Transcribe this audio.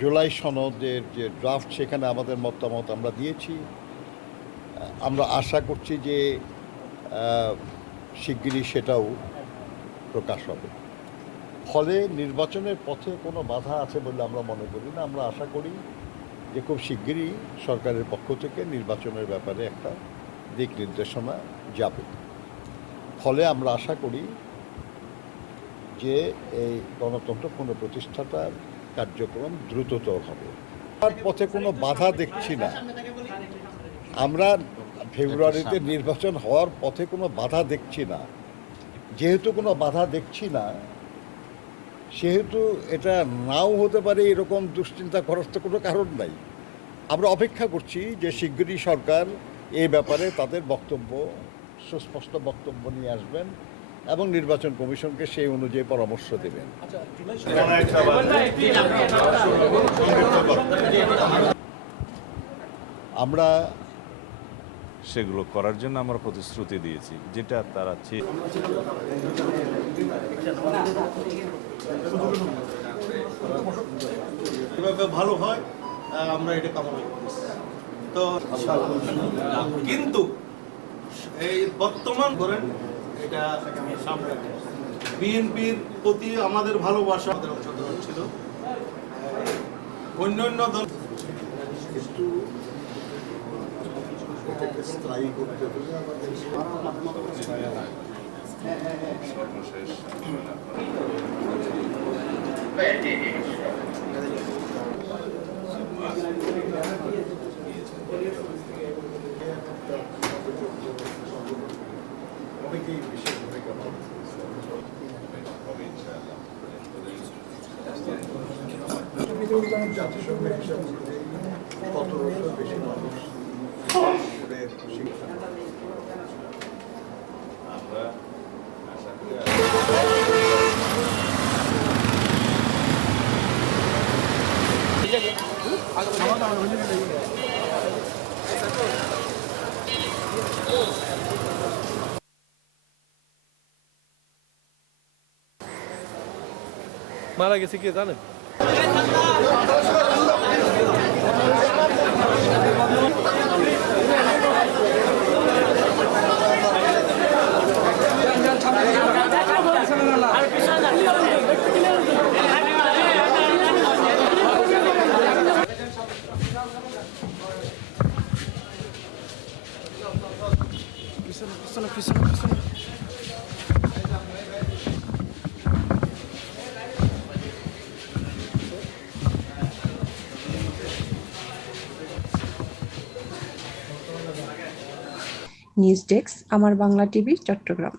জুলাই সনদের যে ড্রাফট, সেখানে আমাদের মতামত আমরা দিয়েছি। আমরা আশা করছি যে শিগগিরই সেটাও প্রকাশ হবে। ফলে নির্বাচনের পথে কোনো বাধা আছে বলে আমরা মনে করি না। আমরা আশা করি যে খুব শিগগিরই সরকারের পক্ষ থেকে নির্বাচনের ব্যাপারে একটা দিক নির্দেশনা যাবে। ফলে আমরা আশা করি যে এই গণতন্ত্র পুনঃপ্রতিষ্ঠাটার কার্যক্রম দ্রুততর হবে। তার পথে কোনো বাধা দেখছি না। আমরা ফেব্রুয়ারিতে নির্বাচন হওয়ার পথে কোনো বাধা দেখছি না। যেহেতু কোনো বাধা দেখছি না, সেহেতু এটা নাও হতে পারে এরকম দুশ্চিন্তা করার তো কোনো কারণ নাই। আমরা অপেক্ষা করছি যে শিগগিরই সরকার এই ব্যাপারে তাদের বক্তব্য, সুস্পষ্ট বক্তব্য নিয়ে আসবেন এবং নির্বাচন কমিশনকে সেই অনুযায়ী পরামর্শ দেবেন। আমরা সেগুলো করার জন্য আমরা প্রতিশ্রুতি দিয়েছি, যেটা তারা ভালো হয় আমরা এটা কামনা করতেছি। তো কিন্তু এই বর্তমান করেন এটা সামনে বিএনপির প্রতি আমাদের ভালোবাসা, আমাদের অংশগ্রহণ ছিল। অন্যান্য দল কিন্তু এটাকে স্থায়ী করতে হলে আমাদের সর্বশেষ অনেকেই বিশেষ ভূমিকা পালন জাতিসংঘের হিসাব অনুযায়ী ১৭০০ বেশি মানুষ শিক্ষা। আমরা আশা করি মারা গেছে কে জানেন? নিউজ ডেস্ক, আমার বাংলা টিভি, চট্টগ্রাম।